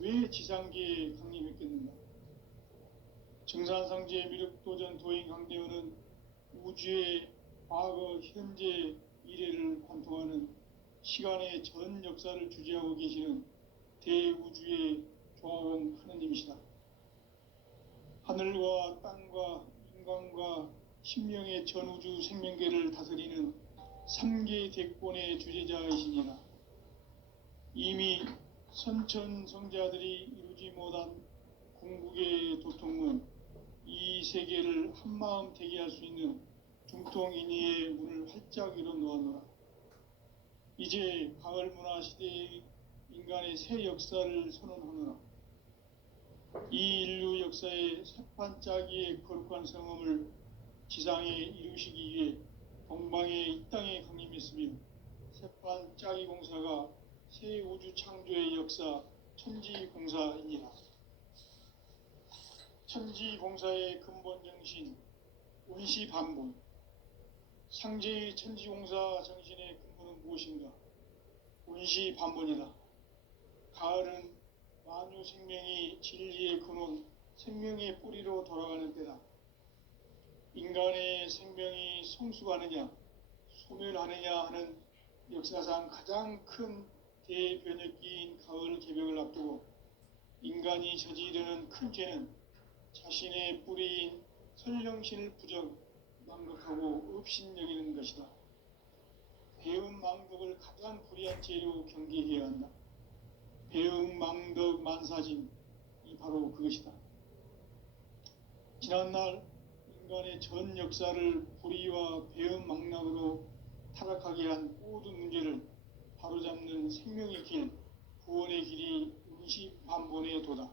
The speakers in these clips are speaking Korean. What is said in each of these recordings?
왜 지상계에 강림했겠는가? 증산상제 미륵도전 도인 강대원은 우주의 과거, 현재, 미래를 관통하는 시간의 전 역사를 주재하고 계시는 대우주의 조화원 하느님이시다. 하늘과 땅과 인간과 신명의 전우주 생명계를 다스리는 삼계 대권의 주재자이시니라. 이미 선천성자들이 이루지 못한 궁극의 도통은 이 세계를 한마음 되게 할 수 있는 중통인의의 문을 활짝 열어 놓았노라. 이제 가을 문화 시대의 인간의 새 역사를 선언하노라. 이 인류 역사의 새판짜기의 거룩한 성험을 지상에 이루시기 위해 동방의 이 땅에 강림했으며 새판짜기 공사가 새 우주 창조의 역사 천지공사이니라. 천지공사의 근본 정신 운시반본. 상제의 천지공사 정신의 근본은 무엇인가? 운시반본이다. 가을은 만유 생명이 진리의 근원, 생명의 뿌리로 돌아가는 때다. 인간의 생명이 성숙하느냐, 소멸하느냐 하는 역사상 가장 큰 대변혁기인 가을 개벽을 앞두고 인간이 저지르는 큰 죄는 자신의 뿌리인 설령신을 망각하고 업신여기는 것이다. 배은망덕을 가장 불의한 죄로 경계해야 한다. 배은망덕 만사진이 바로 그것이다. 지난날 인간의 전 역사를 불의와 배은망락으로 타락하게 한 모든 문제를 바로잡는 생명의 길, 구원의 길이 운시반본의 도다.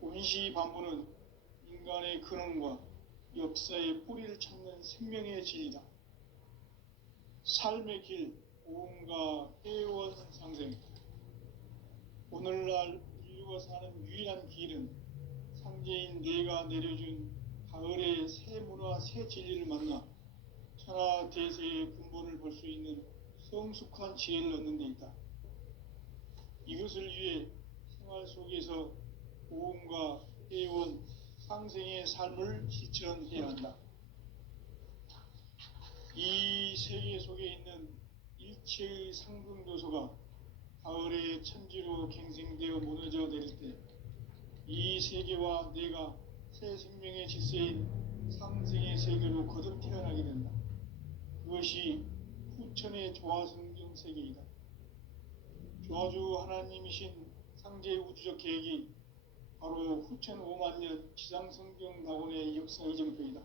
운시반본은 인간의 근원과 역사의 뿌리를 찾는 생명의 진리다. 삶의 길, 오음과 회원 상생. 오늘날 인류가 사는 유일한 길은 상제인 내가 내려준 가을의 새 문화, 새 진리를 만나 천하 대세의 근본을 볼 수 있는 성숙한 지혜를 얻는 데 있다. 이것을 위해 생활 속에서 오음과 회원, 상생의 삶을 실천해야 한다. 이 세계 속에 있는 일체의 상승조소가 가을의 천지로 갱생되어 무너져 내릴 때 이 세계와 내가 새 생명의 질서인 상생의 세계로 거듭 태어나게 된다. 그것이 후천의 조화성경 세계이다. 조화주 하나님이신 상제 우주적 계획이 바로 후천 5만년 지상성경 낙원의 역사 이정표이다.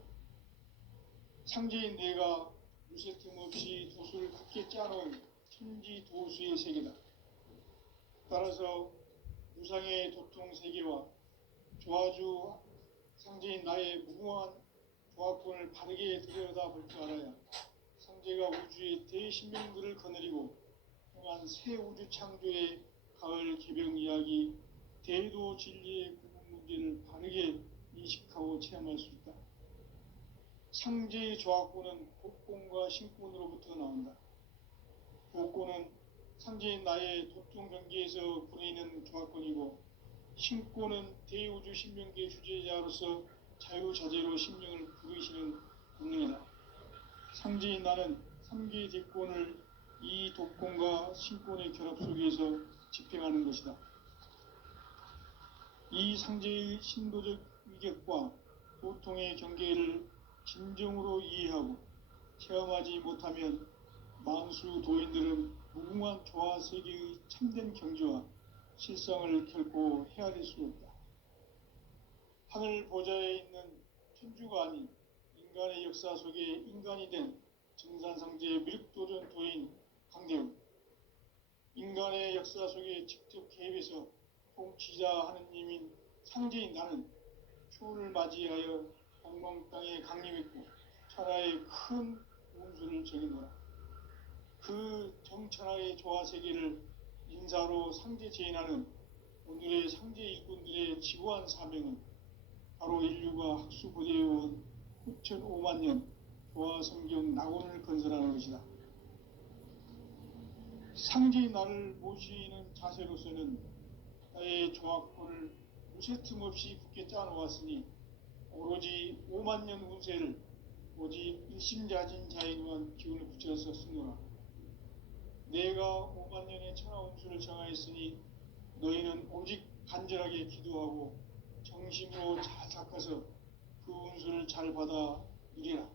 상제인 내가 무쇠 틈 없이 도수를 굳게 짜놓은 천지 도수의 세계다. 따라서 무상의 도통 세계와 조화주 상제인 나의 무궁한 조화권을 바르게 들여다볼 줄 알아야 상제가 우주의 대신명들을 거느리고 향한 새 우주 창조의 가을 개병 이야기, 대도 진리의 구분 문제를 바르게 인식하고 체험할 수 있다. 상제의 조화권은 복권과 신권으로부터 나온다. 복권은 상제인 나의 도통 경계에서 부리는 조화권이고, 신권은 대우주 신명계 주제자로서 자유자재로 신명을 부르시는 본능이다. 상제인 나는 3개 대권을 이 독권과 신권의 결합 속에서 집행하는 것이다. 이 상제의 신도적 위격과 도통의 경계를 진정으로 이해하고 체험하지 못하면 만수 도인들은 무궁한 조화 세계의 참된 경지와 실상을 결코 헤아릴 수 없다. 하늘 보좌에 있는 천주가 아닌 인간의 역사 속에 인간이 된 증산상제 미륵도전 도인 강대훈. 인간의 역사 속에 직접 개입해서 통치자 하느님인 상제인 나는 추운을 맞이하여 동방 땅에 강림했고 천하의 큰 운수를 정해놓아. 그 정천하의 조화세계를 인사로 상제 제인하는 오늘의 상제 일꾼들의 지고한 사명은 바로 인류가 학수고대해온 후천 5만 년 조화성경 낙원을 건설하는 것이다. 상제의 나를 모시는 자세로서는 나의 조합권을 무쇠틈 없이 굳게 짜놓았으니 오로지 5만 년 운세를 오직 일심자진 자에 대한 기운을 붙여서 쓰노라. 내가 5만 년의 천하 운수를 정하였으니 너희는 오직 간절하게 기도하고 정심으로 잘 닦아서 그 운수를 잘 받아 누리라.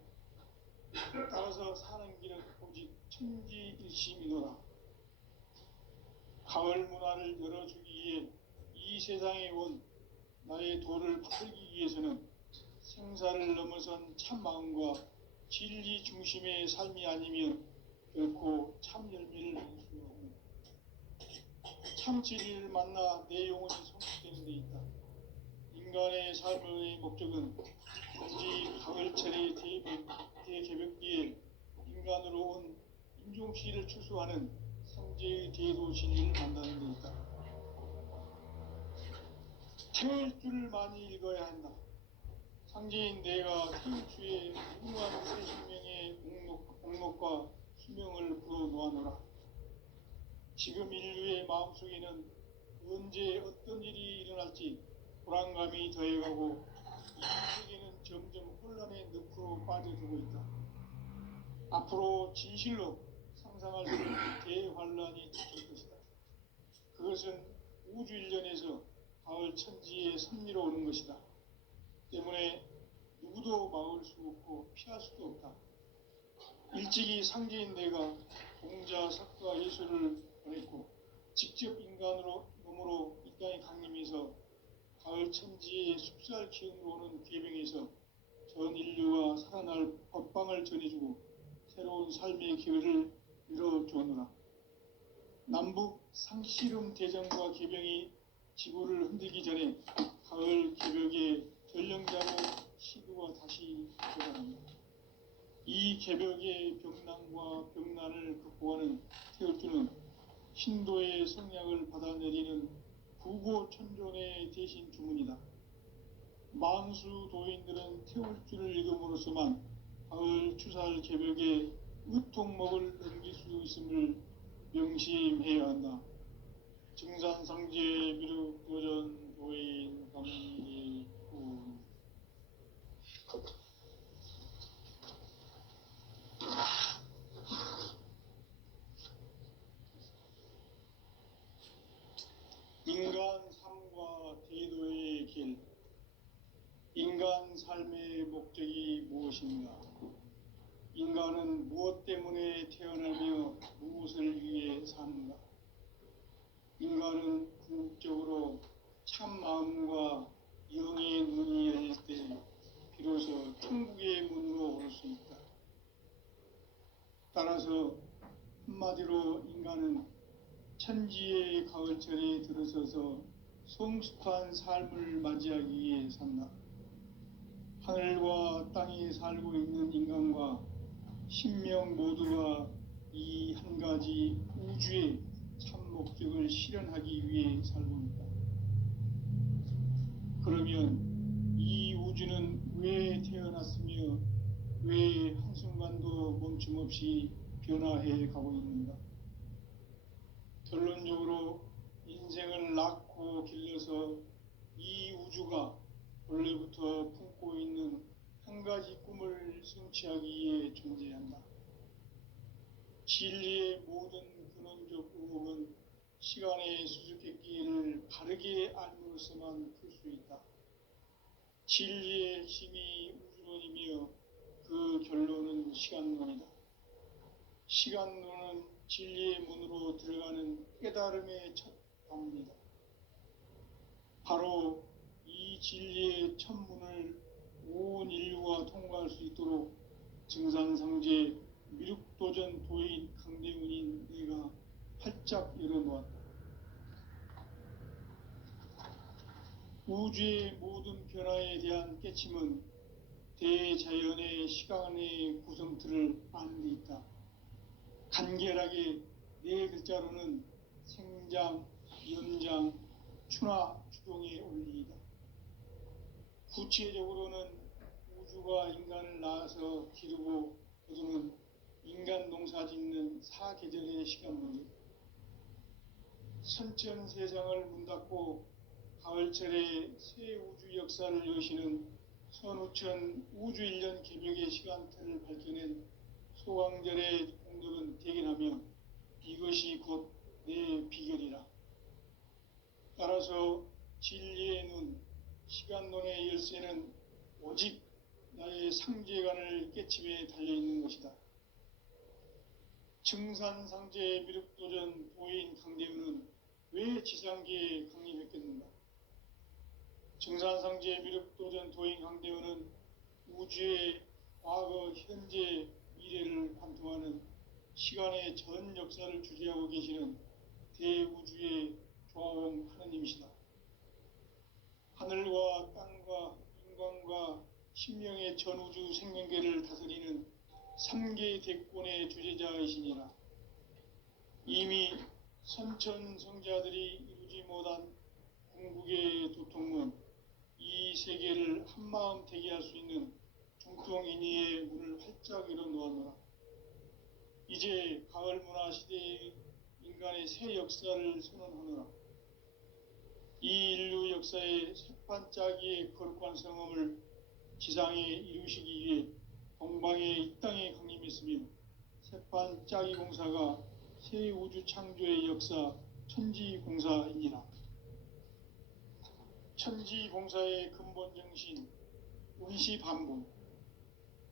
따라서 사는 길은 오직 천지일심이노라. 가을 문화를 열어주기 위해 이 세상에 온 나의 도를 풀기 위해서는 생사를 넘어선 참 마음과 진리 중심의 삶이 아니면 결코 참 열매를 낼 수 없는 참 진리를 만나 내 영혼이 성숙되는 데 있다. 인간의 삶의 목적은 단지 가을철의 대개벽기에 인간으로 온 인종시를 추수하는 성제의 대도 진리를 만나는 데 있다. 태울줄을 많이 읽어야 한다. 상제인 내가 태울주의 무궁한 새 생명의 옥목과 수명을 불어놓아노라. 지금 인류의 마음속에는 언제 어떤 일이 일어날지 불안감이 더해가고 이 세계는 점점 혼란의 늪으로 빠져들고 있다. 앞으로 진실로 상상할 수 없는 대환란이 닥칠 것이다. 그것은 우주 일련에서 가을 천지의 섭리로 오는 것이다. 때문에 누구도 막을 수 없고 피할 수도 없다. 일찍이 상제인 내가 공자, 석가, 예수를 보냈고 직접 인간으로 몸으로 이 땅에 강림해서 가을 천지의 숲살 기운으로 오는 괴병에서 전 인류가 살아날 법방을 전해주고 새로운 삶의 기회를 열어주었노라. 남북 상씨름 대전과 개병이 지구를 흔들기 전에 가을 개벽의 전령자로 시구가 다시 되어갑니다. 이 개벽의 병난과 병난을 극복하는 태울주는 신도의 성약을 받아내리는 부고천존의 대신 주문이다. 만수 도인들은 태울주를 읽음으로써만 가을 추살 개벽의 의통목을 넘길 수 있음을 명심해야 한다. 증산상제 미륵 도전 도인 감리 군 인간 삶과 대도의 길. 인간 삶의 목적이 무엇인가? 인간은 무엇 때문에 태어나며 무엇을 위해 사는가? 인간은 궁극적으로 참 마음과 영의 눈이 열릴 때 비로소 천국의 문으로 올 수 있다. 따라서 한마디로 인간은 천지의 가을철에 들어서서 성숙한 삶을 맞이하기 위해 산다. 하늘과 땅에 살고 있는 인간과 신명 모두가 이 한 가지 우주의 참 목적을 실현하기 위해 살고 있다. 그러면 이 우주는 왜 태어났으며 왜 한순간도 멈춤없이 변화해 가고 있는가? 결론적으로 인생을 낳고 길러서 이 우주가 원래부터 품고 있는 한 가지 꿈을 성취하기 위해 존재한다. 진리의 모든 근원적 의혹은 시간의 수수께끼를 바르게 알므로써만 풀 수 있다. 진리의 핵심이 우주론이며 그 결론은 시간론이다. 시간론은 진리의 문으로 들어가는 깨달음의 첫 방문이다. 바로 이 진리의 첫 문을 온 인류가 통과할 수 있도록 증산상제 미륵도전 도인 강대훈인 내가 활짝 열어놓았다. 우주의 모든 변화에 대한 깨침은 대자연의 시간의 구성틀을 아는 데 있다. 간결하게 네 글자로는 생장, 연장, 추나 추동의 원리이다. 구체적으로는 우주가 인간을 낳아서 기르고 거두는 인간 농사 짓는 사계절의 시간론이다. 선천 세상을 문닫고 가을철에 새 우주 역사를 여시는 선우천 우주일년 개벽의 시간표를 밝혀낸 소강절의 공덕은 대견하며 이것이 곧 내 비결이라. 따라서 진리의 눈, 시간론의 열쇠는 오직 나의 상제관을 깨침에 달려있는 것이다. 증산상제 미륵도전 도인 강대우는 왜 지상계에 강림했겠는가? 증산상제 미륵도전 도인 강대우는 우주의 과거, 현재, 미래를 관통하는 시간의 전 역사를 주재하고 계시는 대우주의 조화원 하느님이시다. 하늘과 땅과 인간과 신명의 전우주 생명계를 다스리는 3개 대권의 주재자이시니라. 이미 선천성자들이 이루지 못한 궁극의 도통은 이 세계를 한마음 되게 할 수 있는 중통인의의 문을 활짝 열어놓았노라. 이제 가을 문화 시대의 인간의 새 역사를 선언하노라. 이 인류 역사의 새반짝이의 거룩한 성음을 지상에 이루시기 위해 동방의 이 땅에 강림했으며 새반짝이 공사가 새 우주 창조의 역사 천지공사이니라. 천지공사의 근본 정신 운시반본.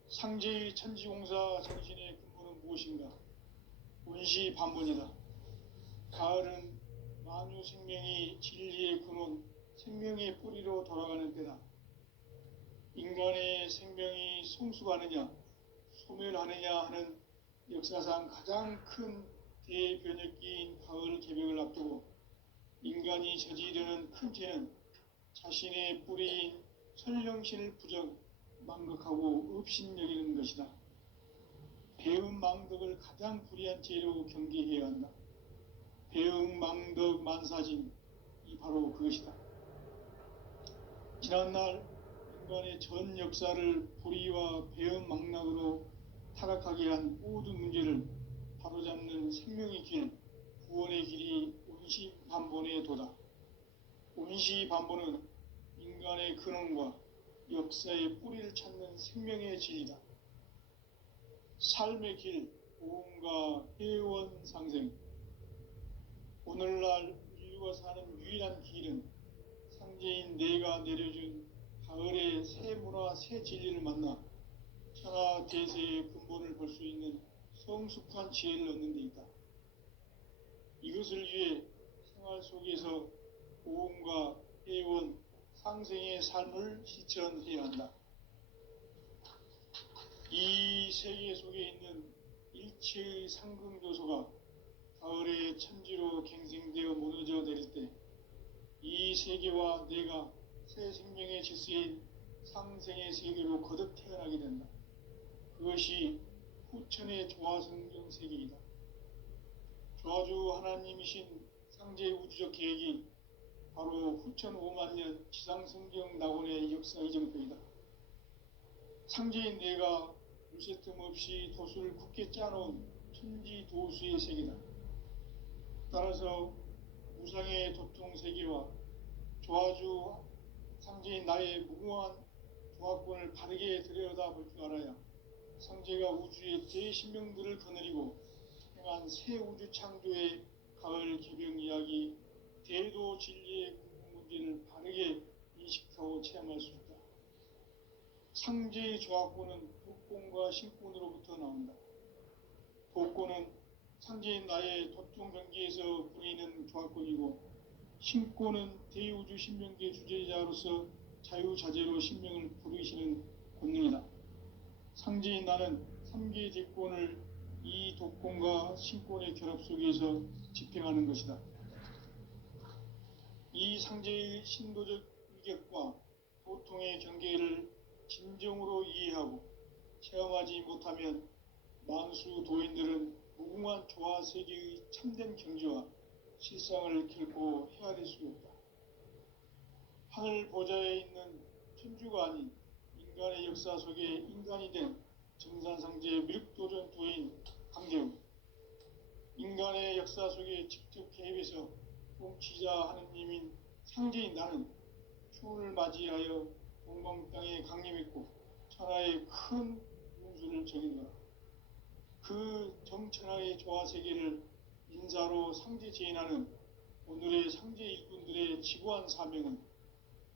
상제의 천지공사 정신의 근본은 무엇인가? 운시반본이다. 가을은 만유 생명이 진리의 근원, 생명의 뿌리로 돌아가는 때다. 인간의 생명이 성숙하느냐, 소멸하느냐 하는 역사상 가장 큰 대변혁기인 가을 개벽을 앞두고 인간이 저지르는 큰 죄는 자신의 뿌리인 설령신을 부정, 망극하고 업신여기는 것이다. 배은망덕을 가장 불의한 죄로 경계해야 한다. 배은망덕 만사진, 이 바로 그것이다. 지난날 인간의 전 역사를 불의와 배은망락으로 타락하게 한 모든 문제를 바로잡는 생명의 길, 구원의 길이 운시반본의 도다. 운시반본은 인간의 근원과 역사의 뿌리를 찾는 생명의 진리다. 삶의 길, 보험과 회원 상생. 오늘날 인류가 사는 유일한 길은 상제인 내가 내려준 가을의 새 문화, 새 진리를 만나 천하 대세의 근본을 볼 수 있는 성숙한 지혜를 얻는 데 있다. 이것을 위해 생활 속에서 보험과 회원, 상생의 삶을 실천해야 한다. 이 세계 속에 있는 일체의 상승요소가 가을의 천지로 갱생되어 무너져 내릴 때 이 세계와 내가 새 생명의 질서인 상생의 세계로 거듭 태어나게 된다. 그것이 후천의 조화성경 세계이다. 조화주 하나님이신 상제의 우주적 계획이 바로 후천 5만년 지상성경 낙원의 역사 이정표이다. 상제인 내가 물새틈 없이 도수를 굳게 짜놓은 천지도수의 세계다. 따라서 우상의 도통 세계와 조화주 상제인 나의 무궁한 조화권을 바르게 들여다볼 줄 알아야 상제가 우주의 대신명들을 거느리고 행한 새 우주 창조의 가을 개벽 이야기, 대도 진리의 궁극 문제를 바르게 인식하고 체험할 수 있다. 상제의 조화권은 독권과 신권으로부터 나온다. 독권은 상제인 나의 도통 경계에서 부리는 조화권이고, 신권은 대우주 신명계 주제자로서 자유자재로 신명을 부르시는 권능이다. 상제인 나는 3개의 대권을 이 독권과 신권의 결합 속에서 집행하는 것이다. 이 상제의 신도적 위격과 도통의 경계를 진정으로 이해하고 체험하지 못하면 만수 도인들은 무궁한 조화 세계의 참된 경지와 실상을 결코 헤아릴 수 없다. 하늘 보좌에 있는 천주가 아닌 인간의 역사 속에 인간이 된 정산상제 미륵도전 도인 강대우. 인간의 역사 속에 직접 개입해서 통치자 하느님인 상제인 나는 추운을 맞이하여 동방 땅에 강림했고 천하의 큰 운수를 정했노라. 그 정천하의 조화 세계를 인사로 상제 제인하는 오늘의 상제 일꾼들의 지구한 사명은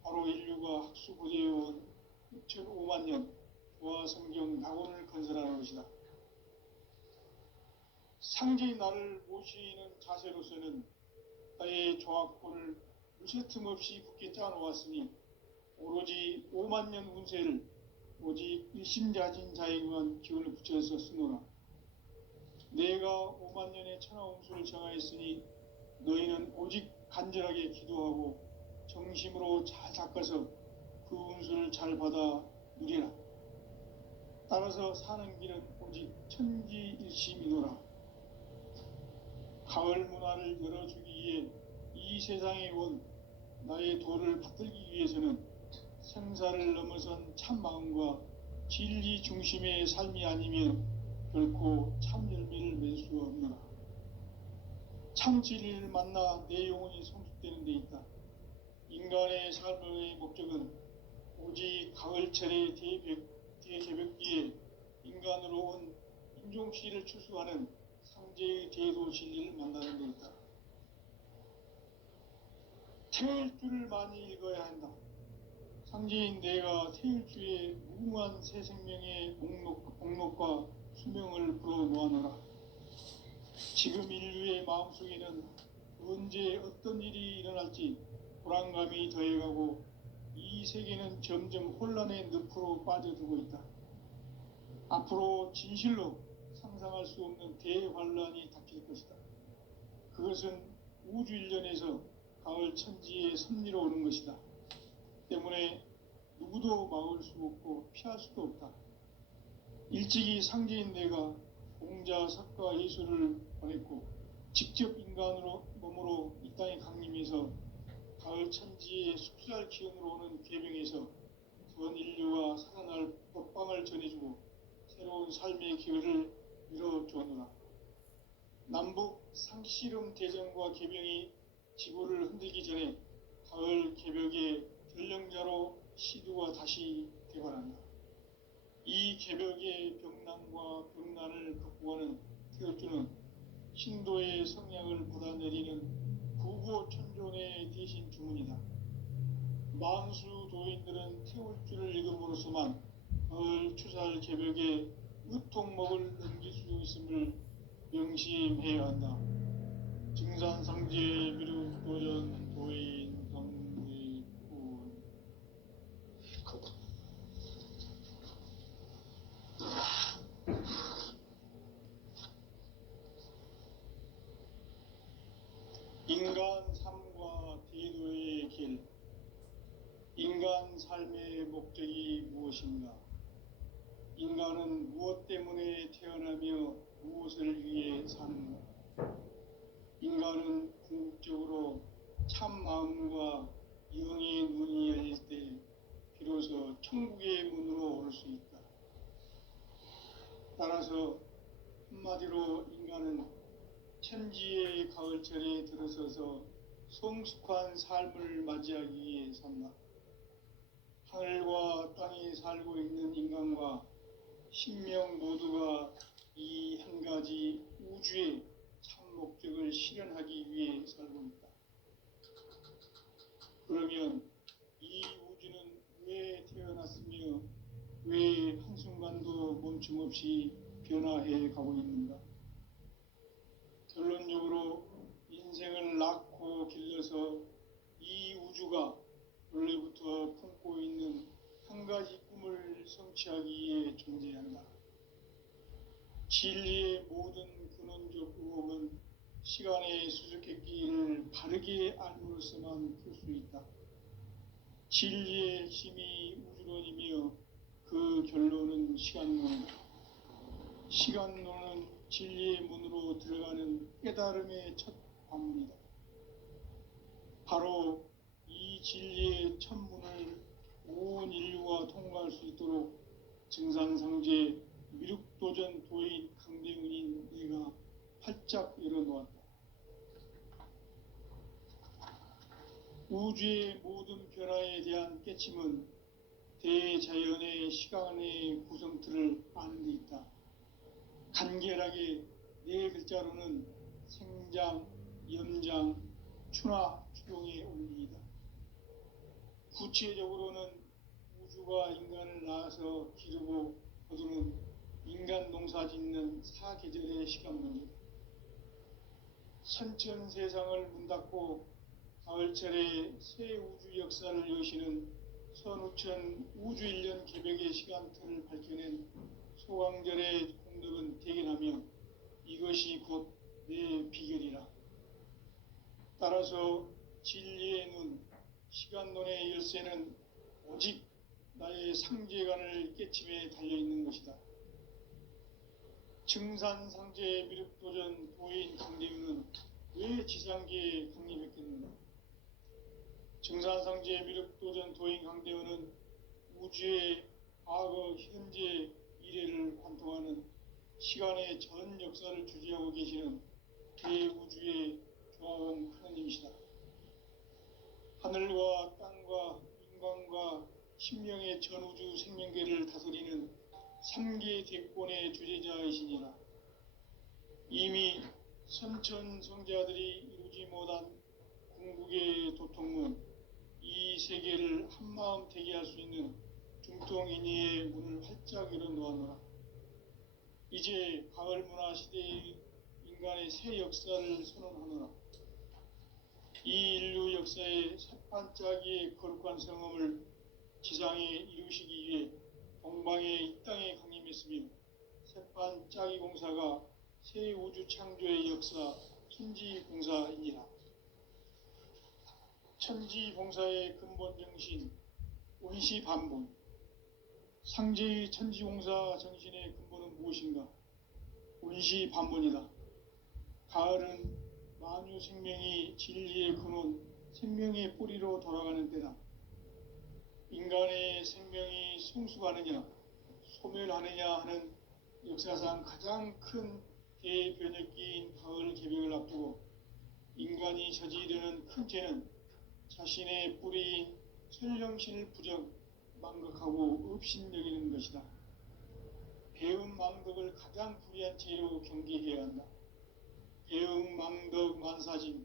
바로 인류가 학수고대해온 6,5만 년 조화 성경 낙원을 건설하는 것이다. 상제인 나를 모시는 자세로서는 나의 조화권을 무쇠 틈 없이 굳게 짜놓았으니 오로지 5만 년 운세를 오직 일심자진 자에게만 기운을 붙여서 쓰노라. 내가 5만 년의 천하 운수를 정하였으니 너희는 오직 간절하게 기도하고 정심으로 잘 닦아서 그 운수를 잘 받아 누리라. 따라서 사는 길은 오직 천지일심이노라. 가을 문화를 열어주기 위해 이 세상에 온 나의 도를 받들기 위해서는 생사를 넘어선 참 마음과 진리 중심의 삶이 아니면 결코 참 열매를 맺을 수 없노라. 참 진리를 만나 내 영혼이 성숙되는 데 있다. 인간의 삶의 목적은 오직 가을철의 대개벽기에 인간으로 온 인종씨를 추수하는 상제의 대도 진리를 만나는 데 있다. 태일주를 많이 읽어야 한다. 상제인 내가 태일주의 무궁한 새 생명의 목록과 수명을 불어놓아노라. 지금 인류의 마음속에는 언제 어떤 일이 일어날지 불안감이 더해가고 이 세계는 점점 혼란의 늪으로 빠져들고 있다. 앞으로 진실로 상상할 수 없는 대환란이 닥칠 것이다. 그것은 우주 일련에서 가을 천지의 섭리로 오는 것이다. 때문에 누구도 막을 수 없고 피할 수도 없다. 일찍이 상제인 내가 공자, 석가, 예수를 보냈고 직접 인간으로 몸으로 이 땅에 강림해서 가을 천지의 숙살 기운으로 오는 계명에서 전 인류가 살아날 법방을 전해주고 새로운 삶의 기회를 이뤄주었노라. 남북 상씨름 대전과 계명이 지구를 흔들기 전에 가을 개벽의 전령자로 시두가 다시 되관한다. 이 개벽의 병난과 병난을 극복하는 태울주는 신도의 성량을 받아내리는 구고천존의 대신 주문이다. 만수 도인들은 태울주를 읽음으로써만 가을 추살 개벽에 으통목을 넘길 수 있음을 명심해야 한다. 증산상제 미륵도전 도인 성지군 인간 삶과 대도의 길. 인간 삶의 목적이 무엇인가? 인간은 무엇 때문에 태어나며 무엇을 위해 사는가? 인간은 궁극적으로 참 마음과 영의 눈이 열릴 때 비로소 천국의 문으로 올 수 있다. 따라서 한마디로 인간은 천지의 가을철에 들어서서 성숙한 삶을 맞이하기 위해 산다. 하늘과 땅에 살고 있는 인간과 신명 모두가 이 한 가지 우주의 참 목적을 실현하기 위해 살고 있다. 그러면 이 우주는 왜 태어났으며 왜 한순간도 멈춤 없이 변화해 가고 있는가? 결론적으로 인생을 낳고 길러서 이 우주가 원래부터 품고 있는 한 가지 꿈을 성취하기 위해 존재한다. 진리의 모든 근원적 의혹은 시간의 수수께끼를 바르게 알므로써만 풀 수 있다. 진리의 힘이 우주론이며 그 결론은 시간론이다. 시간론은 진리의 문으로 들어가는 깨달음의 첫 관문이다. 바로 이 진리의 첫 문을 온 인류가 통과할 수 있도록 증산상제 미륵도전 도인 강대문인 내가 활짝 열어놓았다. 우주의 모든 변화에 대한 깨침은 대자연의 시간의 구성틀을 아는 데 있다. 간결하게 네 글자로는 생장, 연장, 추나 추동의 원리이다. 구체적으로는 우주가 인간을 낳아서 기르고 거두는 인간 농사 짓는 사계절의 시간 문제다. 선천 세상을 문 닫고 가을철에 새 우주 역사를 여시는 선우천 우주 1년 개벽의 시간틀을 밝혀낸 소강절의 공덕은 대견하며 이것이 곧 내 비결이라. 따라서 진리의 눈, 시간론의 열쇠는 오직 나의 상제관을 깨침에 달려있는 것이다. 증산상제 미륵도전 도인 강대윤은 왜 지상계에 강림했겠는가? 증산상제 미륵도전 도인 강대윤은 우주의 과거, 현재, 미래를 관통하는 시간의 전 역사를 주재하고 계시는 대우주의 조화원 하느님이시다. 하늘과 땅과 인간과 신명의 전우주 생명계를 다스리는 3계 대권의 주재자이시니라. 이미 선천성자들이 이루지 못한 궁극의 도통문, 이 세계를 한마음 되게 할 수 있는 중통인의의 문을 활짝 열어놓았노라. 이제 가을문화 시대의 인간의 새 역사를 선언하노라. 이 인류 역사의 새반짝이의 거룩한 성험을 지상에 이루시기 위해 동방의 이 땅에 강림했으며 새반짝이 공사가 새 우주 창조의 역사 천지봉사이니라. 천지봉사의 근본 정신 원시반본. 상제의 천지공사 정신의 근본은 무엇인가? 원시반본이다. 가을은 만유 생명이 진리의 근원, 생명의 뿌리로 돌아가는 때다. 인간의 생명이 성숙하느냐, 소멸하느냐 하는 역사상 가장 큰 대변혁기인 가을 개벽을 앞두고 인간이 저지르는 큰 죄는 자신의 뿌리인 천령신을 부정, 망각하고 업신여기는 것이다. 배움 망덕을 가장 불의한 죄로 경계해야 한다. 배움 망덕 만사짐이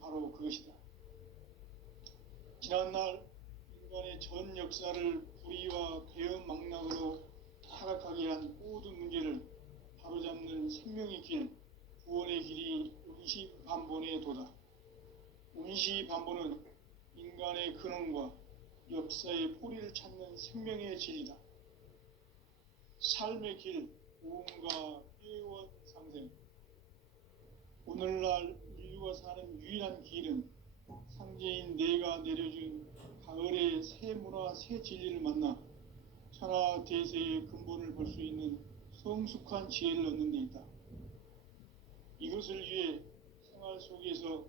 바로 그것이다. 지난날 인간의 전 역사를 불의와 배움 망락으로 타락하게 한 모든 문제를 바로잡는 생명의 길, 구원의 길이 원시반본의 도다. 원시반본은 인간의 근원과 역사의 뿌리를 찾는 생명의 진리다. 삶의 길, 오음과 회원 상생. 오늘날 인류가 사는 유일한 길은 상제인 내가 내려준 가을의 새 문화, 새 진리를 만나 천하 대세의 근본을 볼 수 있는 성숙한 지혜를 얻는 데 있다. 이것을 위해 생활 속에서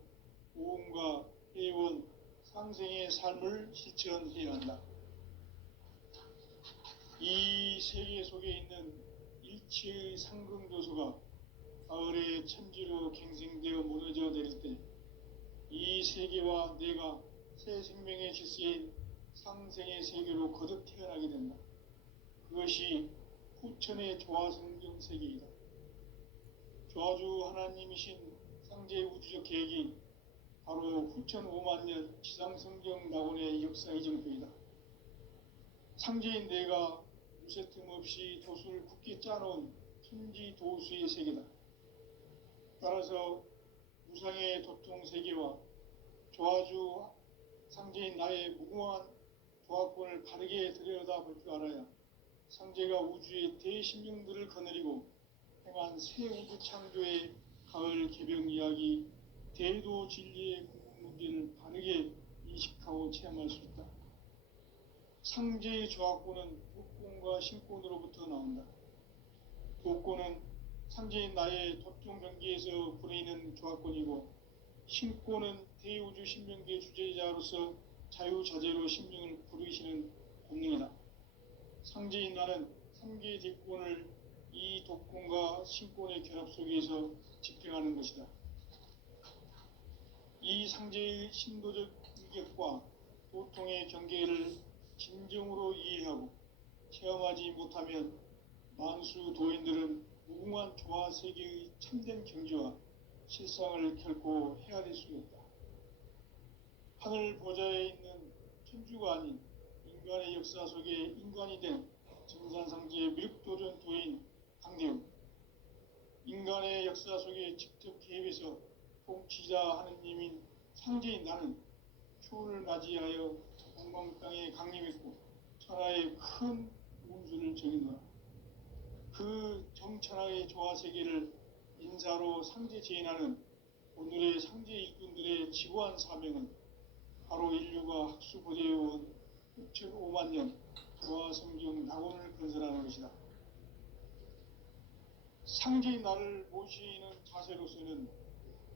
오음과 회원, 상생의 삶을 실천해야 한다. 이 세계 속에 있는 일체의 상승도수가 가을의 천지로 갱생되어 무너져 내릴 때 이 세계와 내가 새 생명의 질서인 상생의 세계로 거듭 태어나게 된다. 그것이 후천의 조화성경 세계이다. 조화주 하나님이신 상제의 우주적 계획이 바로 후천 5만 년 지상성경 낙원의 역사 이정표이다. 상제인 내가 무쇠틈 없이 도수를 굳게 짜놓은 천지 도수의 세계다. 따라서 무상의 도통 세계와 조화주 상제인 나의 무궁한 조화권을 바르게 들여다볼 줄 알아야 상제가 우주의 대신령들을 거느리고 행한 새 우주 창조의 가을 개벽 이야기, 대도 진리의 궁극 문제를 바르게 인식하고 체험할 수 있다. 상제의 조화권은 독권과 신권으로부터 나온다. 독권은 상제인 나의 도통 경계에서 부리는 조화권이고, 신권은 대우주 신명계 주제자로서 자유자재로 신명을 부르시는 본능이다. 상제인 나는 3개 대권을 이 독권과 신권의 결합 속에서 집행하는 것이다. 이 상제의 신도적 충격과 고통의 경계를 진정으로 이해하고 체험하지 못하면 만수 도인들은 무궁한 조화 세계의 참된 경지와 실상을 결코 헤아릴 수 없다. 하늘 보좌에 있는 천주가 아닌 인간의 역사 속에 인간이 된 증산상지의 미륵도전 도인 강대웅, 인간의 역사 속에 직접 개입해서 통치자 하느님인 상제인 나는 초를 맞이하여 동방 땅에 강림했고 천하의 큰 운수를 정했노라. 그 정천하의 조화 세계를 인사로 상제 제인하는 오늘의 상제 일꾼들의 지고한 사명은 바로 인류가 학수고대해온 6,5만 년 조화 성경 낙원을 건설하는 것이다. 상제인 나를 모시는 자세로서는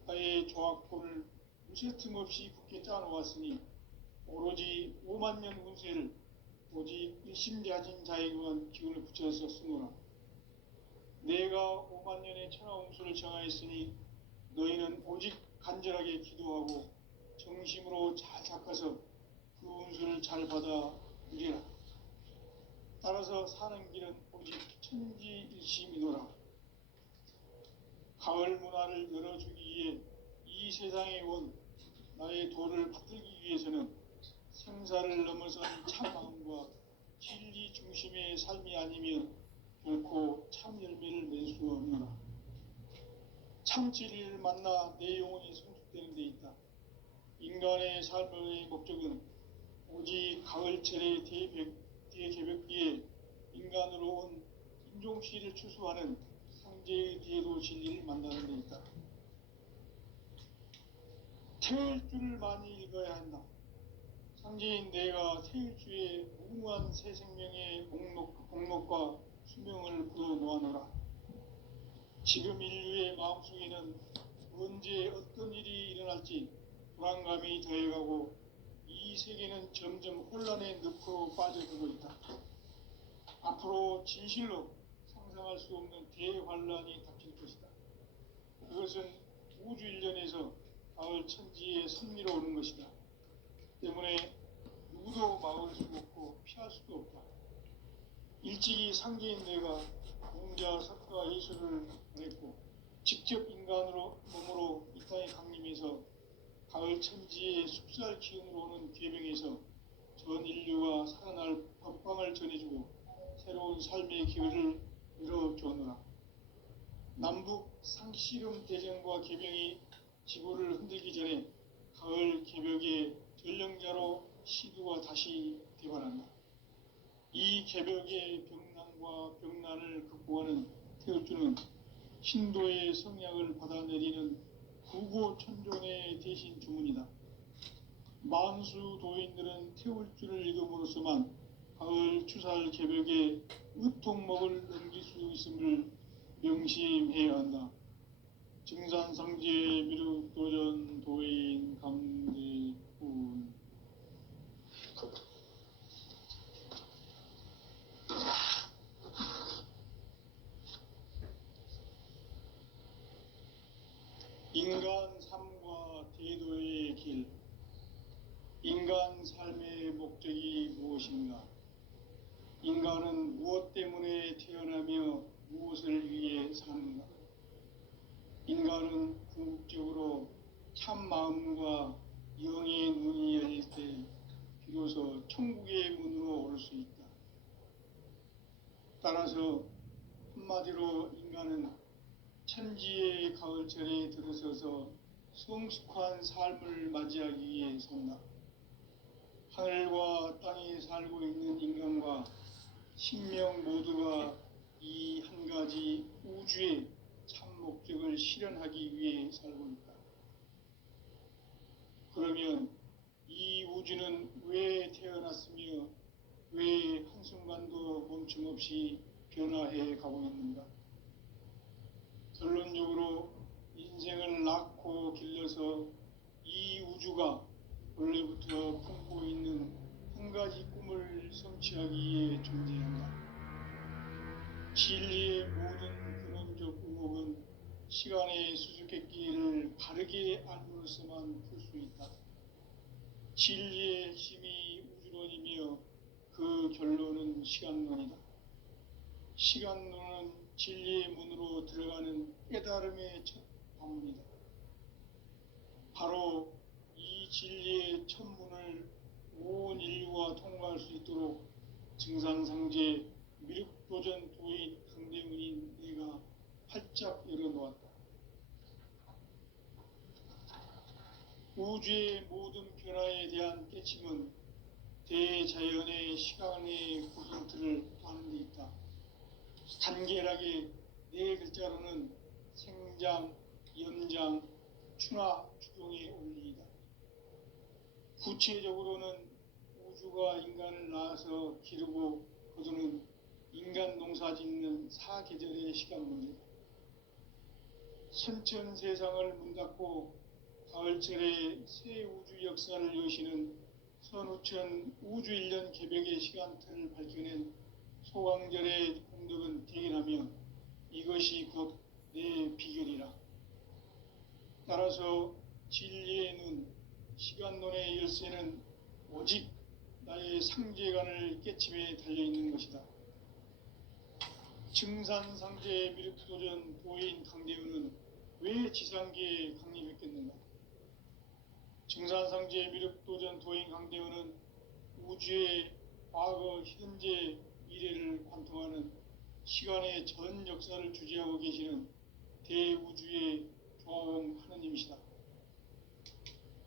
나의 조합권을 무쇠 틈 없이 굳게 짜놓았으니 오로지 5만 년 운세를 오직 일심가진 자에게만 기운을 붙여서 쓰노라. 내가 5만 년의 천하 운수를 정하였으니 너희는 오직 간절하게 기도하고 정심으로 잘 닦아서 그 운수를 잘 받아 누리라. 따라서 사는 길은 오직 천지일심이노라. 가을 문화를 열어주기 위해 이 세상에 온 나의 도를 받들기 위해서는 생사를 넘어선 참마음과 진리 중심의 삶이 아니면 결코 참 열매를 낼 수 없노라. 참 진리를 만나 내 영혼이 성숙되는 데 있다. 인간의 삶의 목적은 오직 가을철의 대개벽기에 인간으로 온 인종시를 추수하는 상제의 뒤에도 진리를 만나는 데 있다. 태일주를 많이 읽어야 한다. 상제인 내가 태일주의 무궁한 새 생명의 공록과 수명을 불어 놓아노라. 지금 인류의 마음속에는 언제 어떤 일이 일어날지 불안감이 더해가고 이 세계는 점점 혼란의 늪으로 빠져들고 있다. 앞으로 진실로 상상할 수 없는 대환란이 닥칠 것이다. 그것은 우주 일련에서 가을 천지의 섭리로 오는 것이다. 때문에 누구도 막을 수 없고 피할 수도 없다. 일찍이 상제인 내가 공자, 석가, 예수를 보냈고 직접 인간으로 몸으로 이 땅에 강림해서 가을 천지의 숲살 기운으로 오는 계명에서 전 인류가 살아날 법방을 전해주고 새로운 삶의 기회를 열어주었노라. 남북 상씨름 대전과 계병이 지구를 흔들기 전에 가을 개벽의 전령자로 시두가 다시 개발한다. 이 개벽의 병난과 병난을 극복하는 태울주는 신도의 성약을 받아내리는 구고천존의 대신 주문이다. 만수 도인들은 태울주를 읽음으로써만 가을 추살 개벽에 의통목을 넘길 수 있음을 명심해야 한다. 증산상제 미륵도전 도인 강대훈. 인간 삶과 대도의 길. 인간 삶의 목적이 무엇인가? 인간은 무엇 때문에 태어나며 무엇을 위해 사는가? 인간은 궁극적으로 참 마음과 영의 눈이 열릴 때 비로소 천국의 문으로 올 수 있다. 따라서 한마디로 인간은 천지의 가을철에 들어서서 성숙한 삶을 맞이하기 위해 산다. 하늘과 땅에 살고 있는 인간과 신명 모두가 이 한 가지 우주의 참 목적을 실현하기 위해 살고 있다. 그러면 이 우주는 왜 태어났으며 왜 한순간도 멈춤없이 변화해 가고 있는가? 결론적으로 인생을 낳고 길러서 이 우주가 원래부터 품고 있는 한 가지 꿈을 성취하기 위해 존재한다. 진리의 모든 근원적 의목은 시간의 수수께끼를 바르게 알므로서만 풀 수 있다. 진리의 핵심이 우주론이며 그 결론은 시간론이다. 시간론은 진리의 문으로 들어가는 깨달음의 첫 방문이다. 바로 이 진리의 첫 문을 온 인류가 통과할 수 있도록 증산상제 미륵도전 도인 강대문인 내가 활짝 열어놓았다. 우주의 모든 변화에 대한 깨침은 대자연의 시간의 구성틀을 아는 데 있다. 간결하게 네 글자로는 생장, 연장, 추나 추동의 원리이다. 구체적으로는 우주가 인간을 낳아서 기르고 거두는 인간 농사 짓는 사계절의 시간 문제다. 선천 세상을 문 닫고 가을철에 새 우주 역사를 여시는 선우천 우주 1년 개벽의 시간틀을 밝혀낸 소강절의 공덕은 대견하며 이것이 곧 내 비결이라. 따라서 진리의 눈, 시간론의 열쇠는 오직 나의 상제관을 깨침에 달려있는 것이다. 증산상제 미륵도전 도인 강대우는 왜 지상계에 강림했겠는가? 증산상제 미륵도전 도인 강대우는 우주의 과거, 현재, 미래를 관통하는 시간의 전 역사를 주재하고 계시는 대우주의 조화원 하느님이시다.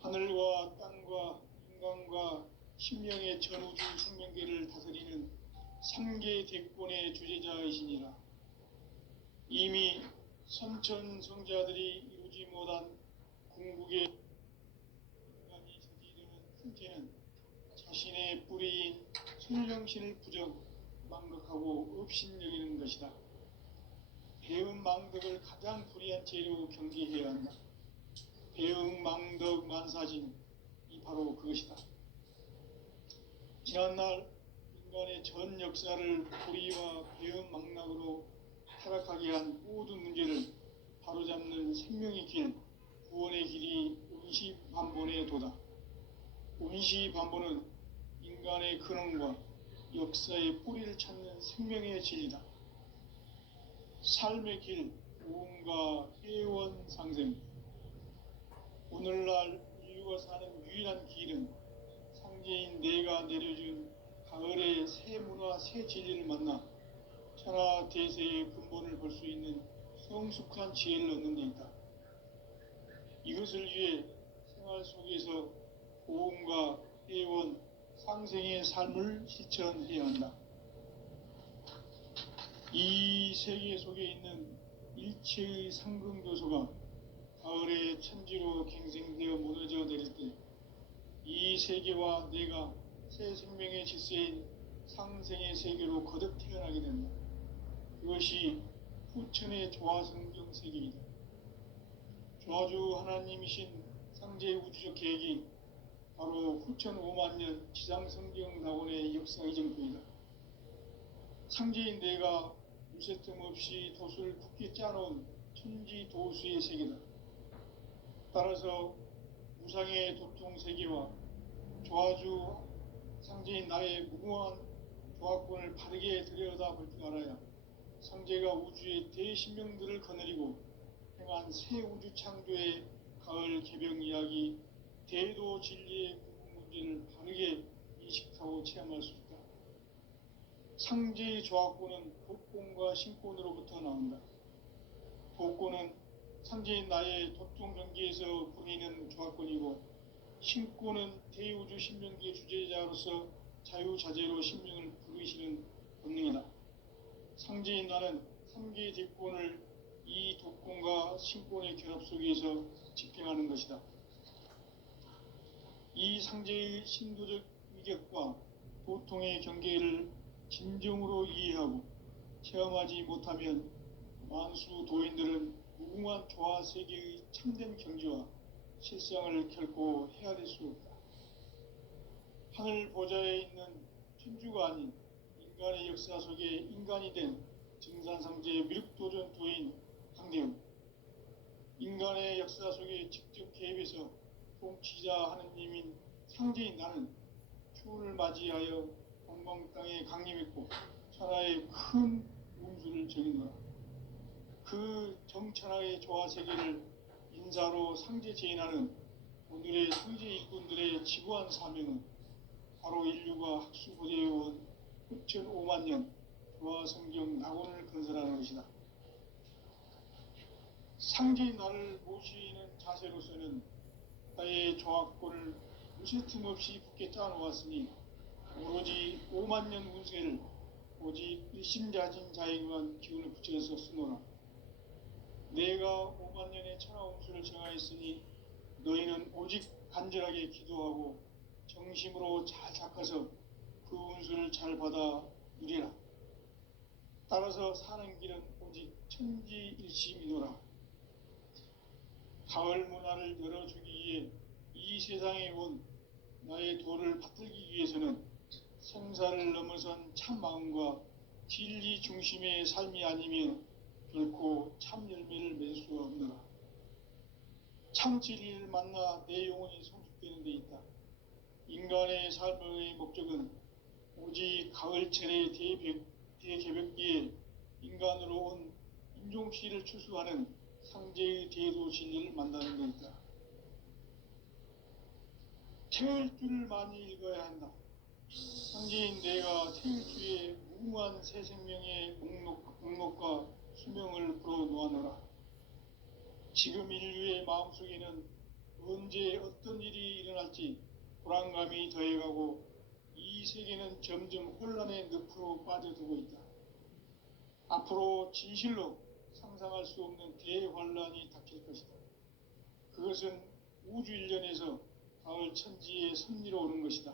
하늘과 땅과 인간과 신명의 전우주 생명계를 다스리는 3계 대권의 주재자이시니라. 이미 선천성자들이 이루지 못한 궁극의 인간이 저지르는 큰 죄는 자신의 뿌리인 솔령신을 부정, 망덕하고 업신여기는 것이다. 배음 망덕을 가장 불의한 죄로 경계해야 한다. 배음 망덕 만사진, 이 바로 그것이다. 지난날 인간의 전 역사를 불의와 배음 망락으로 타락하게 한 모든 문제를 바로잡는 생명의 길, 구원의 길이 운시반본의 도다. 운시반본은 인간의 근원과 역사의 뿌리를 찾는 생명의 진리다. 삶의 길, 오음과 회원상생. 오늘날 인류가 사는 유일한 길은 상제인 내가 내려준 가을의 새 문화, 새 진리를 만나 천하 대세의 근본을 볼 수 있는 성숙한 지혜를 얻는 데 있다. 이것을 위해 생활 속에서 오음과 회원, 상생의 삶을 실천해야 한다. 이 세계 속에 있는 일체의 상근교소가 가을의 천지로 갱생되어 무너져 내릴 때 이 세계와 내가 새 생명의 질서인 상생의 세계로 거듭 태어나게 된다. 그것이 후천의 조화성경 세계이다. 조화주 하나님이신 상제 우주적 계획이 바로 후천 5만 년 지상성경 낙원의 역사 이정표이다. 상제인 내가 유세틈 없이 도수를 굳게 짜놓은 천지 도수의 세계다. 따라서 무상의 도통 세계와 조화주 상제인 나의 무궁한 조화권을 바르게 들여다볼 줄 알아야 상제가 우주의 대신명들을 거느리고 행한 새 우주 창조의 가을 개병 이야기, 대도 진리의 궁극 문제를 바르게 인식하고 체험할 수 있다. 상제의 조화권은 독권과 신권으로부터 나온다. 독권은 상제인 나의 도통 경계에서 부리는 조화권이고, 신권은 대우주 신명계 주제자로서 자유자재로 신명을 부르시는 본능이다. 상제인 나는 3개의 대권을 이 독권과 신권의 결합 속에서 집행하는 것이다. 이 상제의 신도적 위격과 도통의 경계를 진정으로 이해하고 체험하지 못하면 만수 도인들은 무궁한 조화 세계의 참된 경지와 실상을 결코 헤아릴 수 없다. 하늘 보좌에 있는 천주가 아닌 인간의 역사 속에 인간이 된 증산상제 미륵도전 도인 강대훈. 인간의 역사 속에 직접 개입해서 통치자 하느님인 상제인 나는 추운을 맞이하여 동방 땅에 강림했고 천하의 큰 운수를 정했노라. 그 정천하의 조화 세계를 인사로 상제 제인하는 오늘의 상제 일꾼들의 지구한 사명은 바로 인류가 학수고대해온 흑천 5만 년 조화 성경 낙원을 건설하는 것이다. 상제인 나를 모시는 자세로서는 나의 조합권을 무쇠 틈 없이 굳게 짜놓았으니 오로지 5만 년 운세를 오직 일심자진 자에게만 기운을 붙여서 쓰노라. 내가 5만 년의 천하 운수를 정하였으니 너희는 오직 간절하게 기도하고 정심으로 잘 닦아서 그 운수를 잘 받아 누리라. 따라서 사는 길은 오직 천지일심이노라. 가을 문화를 열어주기 위해 이 세상에 온 나의 도를 받들기 위해서는 생사를 넘어선 참 마음과 진리 중심의 삶이 아니면 결코 참 열매를 맺을 수가 없노라. 참 진리를 만나 내 영혼이 성숙되는 데 있다. 인간의 삶의 목적은 오직 가을철의 대개벽기에 인간으로 온 인종씨를 추수하는 상제의 대도 진리를 만나는 데 있다. 태울 줄을 많이 읽어야 한다. 상제인 내가 태울 주의 무궁한 새 생명의 목록과 수명을 불어놓아노라. 지금 인류의 마음속에는 언제 어떤 일이 일어날지 불안감이 더해가고 이 세계는 점점 혼란의 늪으로 빠져들고 있다. 앞으로 진실로 상상할 수 없는 대환란이 닥칠 것이다. 그것은 우주 일련에서 가을 천지의 섭리로 오는 것이다.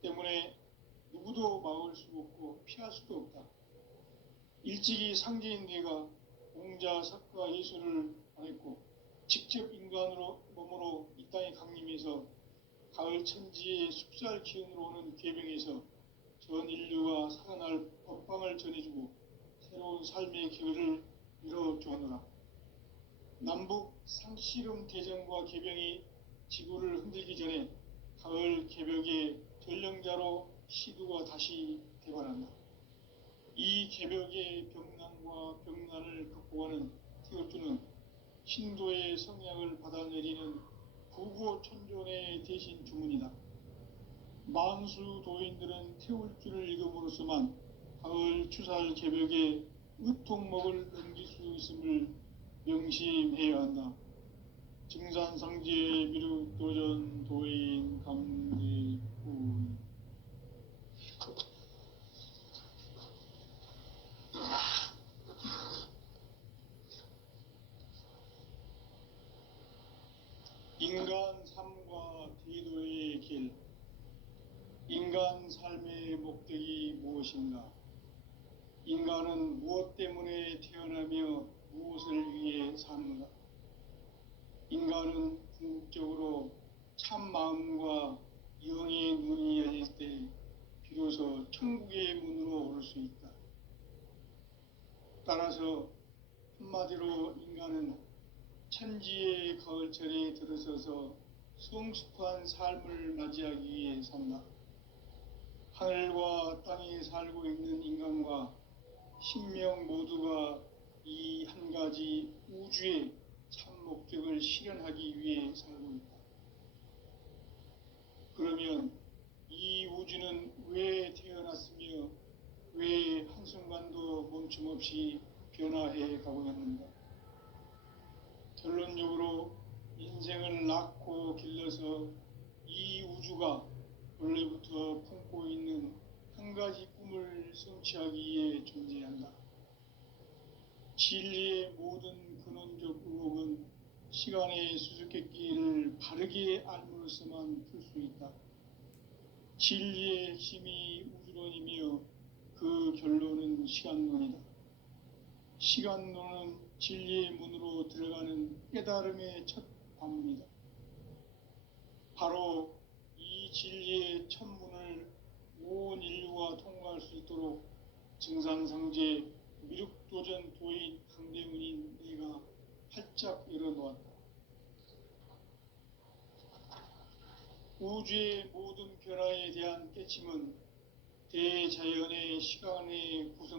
때문에 누구도 막을 수 없고 피할 수도 없다. 일찍이 상제인 내가 공자, 석가, 예수를 보냈고 직접 인간으로 몸으로 이 땅에 강림해서 가을 천지의 숲살 기운으로 오는 궤병에서 전 인류가 살아날 법방을 전해주고 새로운 삶의 기회를 이뤄주었노라. 남북 상씨름 대전과 궤병이 지구를 흔들기 전에 가을 개벽의 전령자로 시두가 다시 대발한다. 이 개벽의 병난과 병난을 극복하는 태울주는 신도의 성향을 받아내리는 부고천존의 대신 주문이다. 만수 도인들은 태울주를 읽음으로써만 가을 추살 개벽의 의통목을 넘길 수 있음을 명심해야 한다. 증산상제 미륵도전 도인 감대군. 인간 삶과 대도의 길. 인간 삶의 목적이 무엇인가? 인간은 무엇 때문에 태어나며 무엇을 위해 사는가? 인간은 궁극적으로 참 마음과 영의 눈이 열릴 때 비로소 천국의 문으로 오를 수 있다. 따라서 한마디로 인간은 천지의 가을철에 들어서서 성숙한 삶을 맞이하기 위해 산다. 하늘과 땅에 살고 있는 인간과 신명 모두가 이 한 가지 우주의 참 목적을 실현하기 위해 살고 있다. 그러면 이 우주는 왜 태어났으며 왜 한순간도 멈춤없이 변화해 가고 있는가? 결론적으로 인생을 낳고 길러서 이 우주가 원래부터 품고 있는 한 가지 꿈을 성취하기 위해 존재한다. 진리의 모든 근원적 의혹은 시간의 수수께끼를 바르게 알므로서만 풀 수 있다. 진리의 핵심이 우주론이며 그 결론은 시간론이다. 시간론은 진리의 문으로 들어가는 깨달음의 첫 관문이다. 바로 이 진리의 첫 문을 온 인류가 통과할 수 있도록 증산상제 미륵도전 도인 강대문인 내가 활짝 열어놓았다. 우주의 모든 변화에 대한 깨침은 대자연의 시간의 구성